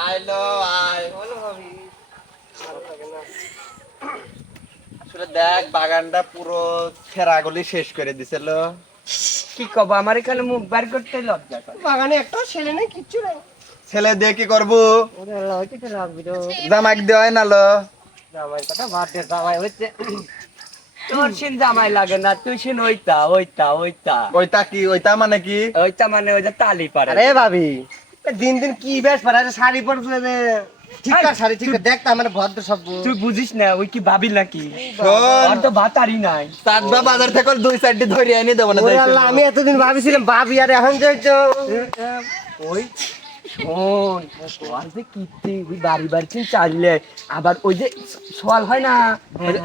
আইলো আয় বলো ভাবি ভালো লাগে আসলে দেখ বাগানটা পুরো ফেরাগুলি শেষ করে দিছিল কি কব আমার এখানে মুখ বার করতে লজ্জা করে। বাগানে একটা ছেলে নেই কিচ্ছু নেই। ছেলে দিয়ে কি করব? জামাক দেওয়াই নালো জামাই কথা বাদ দে জামাই হচ্ছে তোর সিন জামাই লাগে না তুই সিন ওইতা ওইতা ওইতা ওইটা কি ওইটা মানে কি? ওইটা মানে ওই যে তালি পারে আরে ভাবি। দিন দিন কি বেশ পারে শাড়ি পরছে যে শাড়ি ঠিক দেখ তো আমার ভদ্র সব তুই বুঝিস না ওই কি ভাবি নাকি? শোন। আর তো ভাতারি নাই। চাঁদবা বাজার থেকে দুই চারটি ধরে এনে দেবো না আল্লাহ আমি এতদিন ভাবিছিলাম ভাবি আর এখন যে ওই শোন তোর যে কীর্তি ওই বাড়ি বাড়ি চিন চাললে। আবার ওই যে সোয়াল হয় না?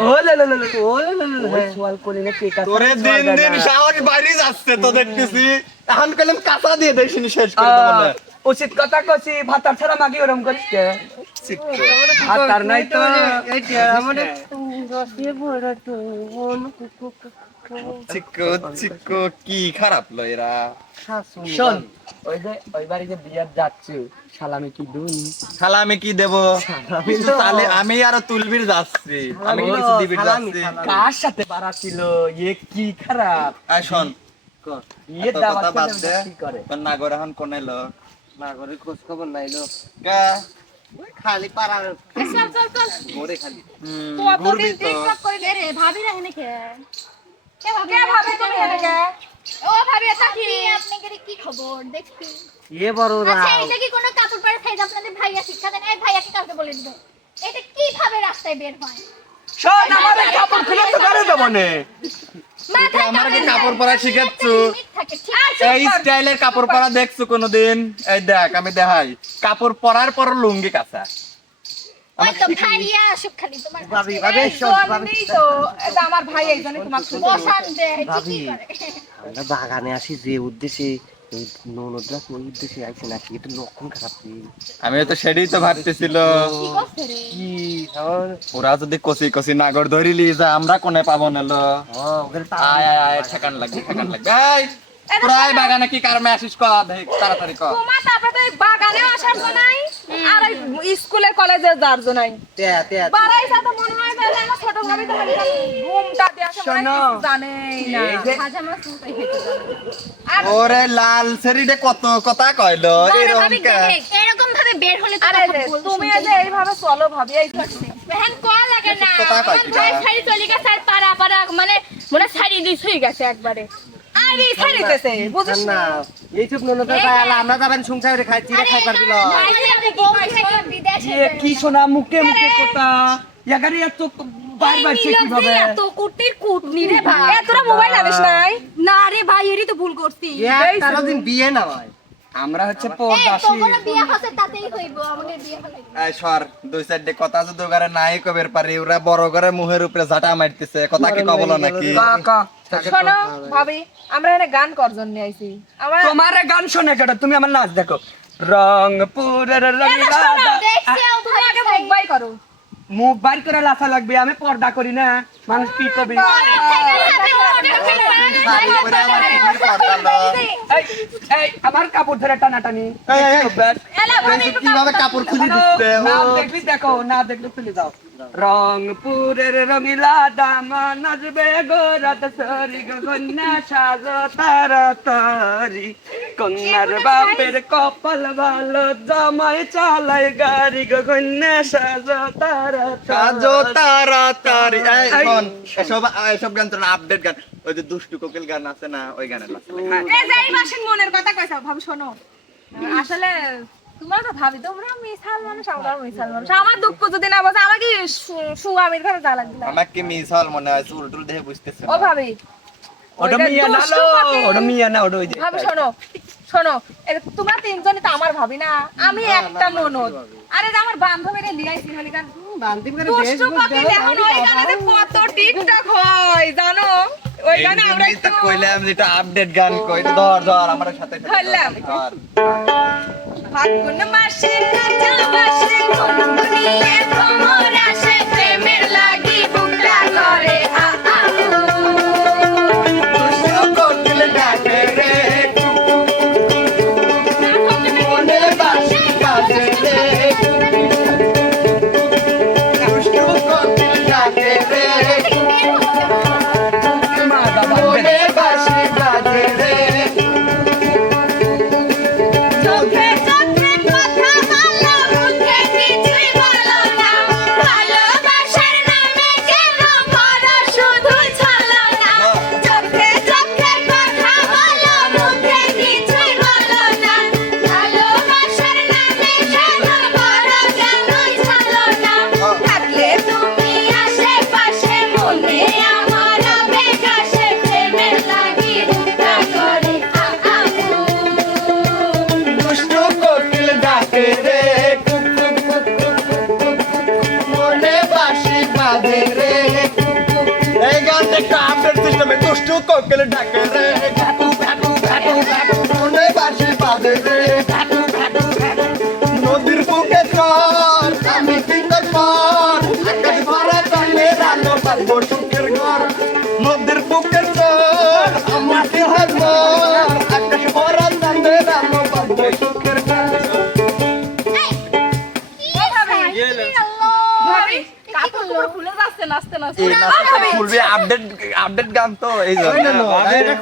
ও লে লে লে লে, ও লে লে লে লে, সোয়াল করে না কেক তোরে দিন দিন সাহস বাইরে যাচ্ছে তো দেখতেছি। এখন কলম কাঁচা দিয়ে দেখিনি শেষ করে দেবো না। উচিত কথা কছি ভাতার ছাড়া মাগি ওরম করিস। ভাতার নাই তো। চিক্কু চিক্কু কি খারাপ লো এরা? শোন ওই যে ওই বাড়ি যে বিয়ার যাচ্ছে সালামি কি দুন শালা আমি কি দেব? কিন্তু তাহলে আমি আরও তুলবির যাচ্ছি। আমি কি কিছু দিবির যাচ্ছি। কার সাথে বাড়া ছিল? ইয়ে কি খারাপ? আয় শোন। ইয়ে দাওয়াত কি করে? নাগর এখন কোন এলো না করে খোঁজ খবর নাইলো। কা খালি পাড়ার চল চল চল। ঘরে খালি। ঘুরবি তো। টিকটক করে বেরে ভাবি না কে কে ভাবি? কে ভাবি তুমি হেনে কে ও ভাবি এটা কি? আপনাদের কি খবর? দেখছি। এ বড় আচ্ছা এটা কি কোনো কাপড় পরে খাই আপনাদের ভাইয়া শিক্ষা দেন এই ভাইয়াকে কাউকে বলে দিবে। এটা কীভাবে রাস্তায় বের হয়? শোন আমাদের কাপড় খুলে তো করে দেবো নে। আমার কাপড় পরা শিখাচ্ছু? এই স্টাইলের কাপড় পরা দেখছ কোনোদিন? এই দেখ আমি দেখাই। কাপড় পরার পর লুঙ্গি কাঁচা। আমার আমরা বাগানে আসি যে উদ্দেশ্যে আমি তো সেটাই তো ভাবতেছিল। কি করছে রে কি আমার ওরা যদি কষি কষি নাগর ধরিলি যা আমরা কোনে পাবো নালো আয় আয় আয় ঠেকান লাগবে ঠেকান লাগবে। প্রায় বাগানে কি কারণে আসিস ক? তাড়াতাড়ি ক। তোমার তারপরে বাগানে আসার জন্যই আর স্কুলে কলেজে যাওয়ার জন্যই তে তে বাড়াই মনে হয় ভাবি তো খালি ঘুমটা দিয়ে আসে মনে হয় শোনো। কিছু জানেই না এই যে ভাজা মুখে খেতে যাবে ওরে লাল সেরিডে কত কথা কইলো এরকম ভাবি কে দেখ এরকম ভাবে বের হলে তো আরে তুমি এই এইভাবে চলো ভাবি এই হ্যাঁ কল লাগে না কথা কয় আমার কিটা? ভাই ছাড়ি চলে গেছে আর পাড়া পাড়া মানে মনে হয় দিস হয়ে গেছে একবারে আরে ছাড়িতেছে বুঝিস না না এইসব ননদরা আমরা যাবেন সংসারে খাই পারবি না কি শোনা মুখে মুখে কথা এত বার বাড়ছে কীভাবে? এত কুটির কুটনি রে ভাই। এ মোবাইল আনিস নাই? না রে ভাই এরই তো ভুল করছি। একটা দিন বিয়ে না হয়। আমরা হচ্ছে এই বিয়ে হচ্ছে তাতেই হইব আমাদের বিয়ে এই সর দুই চারটে কথা যদি ওগারে নাই কবের পারি? ওরা বড় করে মুহের উপরে ঝাঁটা মারতেছে কথা কি কবলো নাকি? কা কা শোনো ভাবি আমরা এখানে গান কর জন্য আইছি। আমরা তোমার গান শোনে কেটা তুমি আমার নাচ দেখো। রংপুরের রঙিলা দেখছি ও ভাই মুখ করো। মুখ বাইর করে লাফা লাগবে আমি পর্দা করি না। মানুষ কি কবি আমার কাপড় ধরে টানাটানি। কীভাবে কাপড় খুলে দেখো না দেখলে খুলে যাও। রংপুরের রঙিলা দামা নাচবে গো রাত সরি গো কন্যা সাজ তাড়াতাড়ি। কন্যার বাপের কপাল ভালো জামাই চালায় গাড়ি গো কন্যা সাজ সাজো তাড়াতাড়ি। তাড়াতাড়ি এই এই, শোন, এসব এসব গান তো না আপডেট গান। ওই যে দুষ্টু কোকিল গান আছে না ওই গানের লাস্টে এই যে এই মাসির মনের কথা কইছো ভাব শোনো। আসলে তোমরা তো ভাবি তোমরা মিশাল মানুষ আমরা মিশাল মানুষ আমার দুঃখ যদি না বসে আমাকে সুয়ামির ঘরে জ্বালা দিলাম আমার কি মনে হয় চুল টুল দেখে বুঝতেছে ও ভাবি ওটা মিয়া না লো, ওটা মিয়া না ওটা ওই যে ভাবি শোনো শোনো তোমরা তিনজনই তো আমার ভাবি না। আমি একটা ননদ। আরে আমার বান্ধবীরে লিয়াইছি হলি গান কত টিকটক হয় জানো? ওই আমরা তো কইলাম যেটা আপডেট গান কই ধর ধর আমার সাথে সাথে ধরলাম। ধর। ফাল্গুন মাসে কাঁচা মাসে নিয়ে ভ্রমর আসে প্রেমের লাগি বুকটা করে আ আ দুষ্টু দুষ্টু কোকিল এই নাচটা খুলবে আপডেট আপডেট গান তো এই জন্য।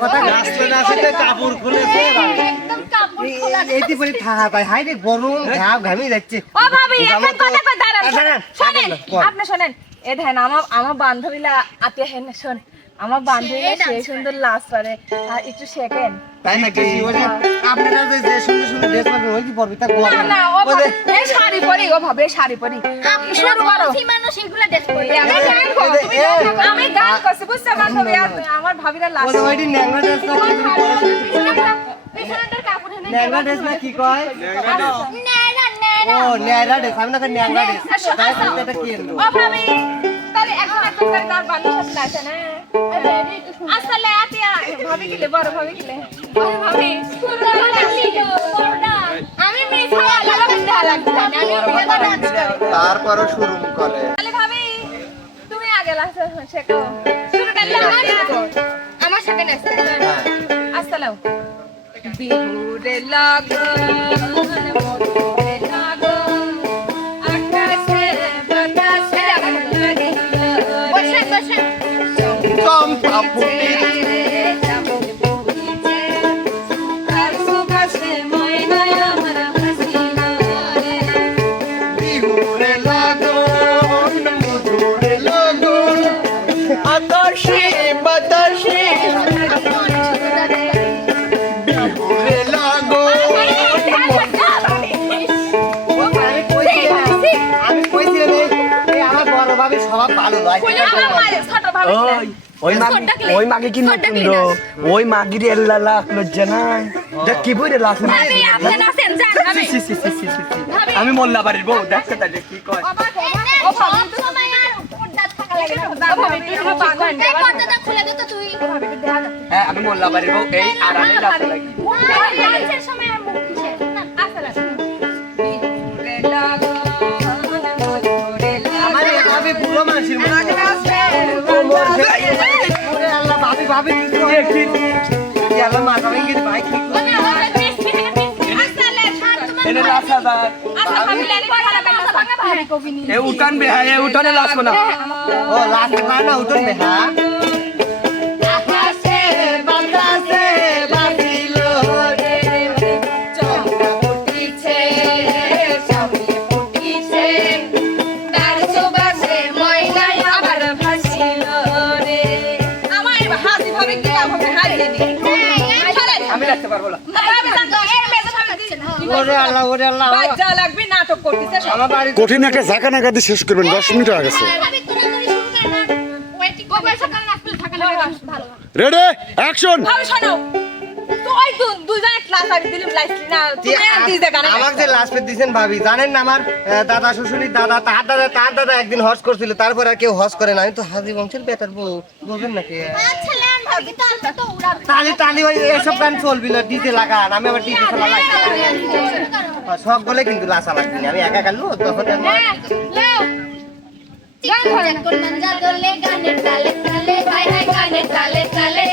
কথা নাচতে নাচতে কাপড় খুলেছে একদম কাপড় খোলা এইটি পরে থাকা পায় হাই রে গরম ঘাম ঘামি যাচ্ছে। ও ভাবি আমার একটা কথা কই দাঁড়ান আ, দাঁড়ান, শোনেন দাঁড়ান, বল। আপনি শোনেন এ দেখেন আমার আমার বান্ধবীরা আতিয়া হেন শোন। আমার বান্ধবীরা সে সে সুন্দর লাস পারে আর একটু শেখেন তাই নাকি? আপনারা যে যে সুন্দর সুন্দর ড্রেস ওই কি পরবি? তা না না ও এই শাড়ি পরি ও ভাবে শাড়ি পরি। শুরু করো। মানুষ এগুলা এই আমি গান। আমি করছি বুঝছ বান্ধবী? আর আমার ভাবিরা ওই ওইটি ন্যাংরা ড্রেস না ন্যাংরা ড্রেস না কি কয়? নেড়া নেড়া ও ন্যাংরা ড্রেস আমি না ন্যাংরা ড্রেস তাই আসো। এটা কি এলো? ও ভাবি। করে তার বান্ধবীর সাথে নাচে না। আসলে আতিয়া ভাবি কিলে বড় ভাবি বড় আমি লাগবে না তারপরও শুরু করে। তাহলে ভাবি তুমি আগে শেখো। শুরু করলে আমার সাথে নাচতে আসসালাম বিহুরে লাগন মধুরে লাগন ওই ওই মাগি ওই মাগি কি নতুন ওই মাগির এল্লা লাখ লজ্জা নাই। দেখ কি বইরে লাখ। আমি মোল্লা বাড়ির বউ দেখতে তাই কি কয়। হ্যাঁ আমি মোল্লা বাড়ির বউ এই আরামে লাগি। কিসের? আল্লাহ, ভাবি, ভাবি, কি করে? কি আল্লাহ, মাথা ভেঙে গেছে, ভাই, কি করে? এনে লাসা দা আচ্ছা ভাবি লাইনে খারাপ না ভাঙা ভাই কবিনি এ উঠান বে হ্যাঁ এ উঠানে লাসবো না ও, last বার না, উঠোন বে, জি, তুমি আর দিতে গানে আমাকে যে লাস্ট পে দিয়েছেন ভাবি জানেন না আমার আহ, দাদা শ্বশুরের দাদা তার দাদা তার দাদা একদিন হজ করছিল তারপর আর কেউ হজ করে না। আমি তো হাজি বংশের বেটার বউ বলবেন নাকি? তালি তালি ওই এসব গান চলবি না ডিজে লাগান আমি আবার ডিজে চালা লাগবে সব বলে কিন্তু লাসা লাগবে আমি একা গেল তখন গান হ্যাঁ কোন গানের তালে তালে হাই হাই গানের তালে তালে।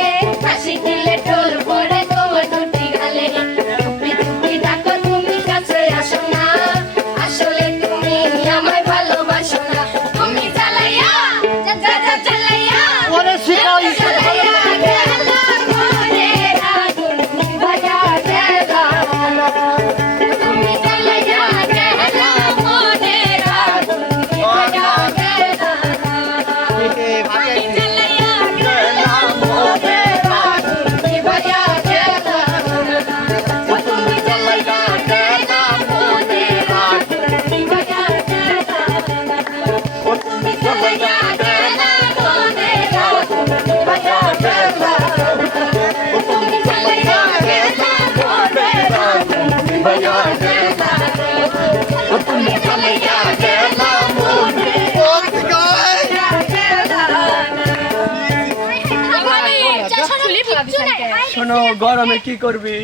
শোনো গরমে কি করবি?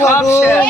সব শেষ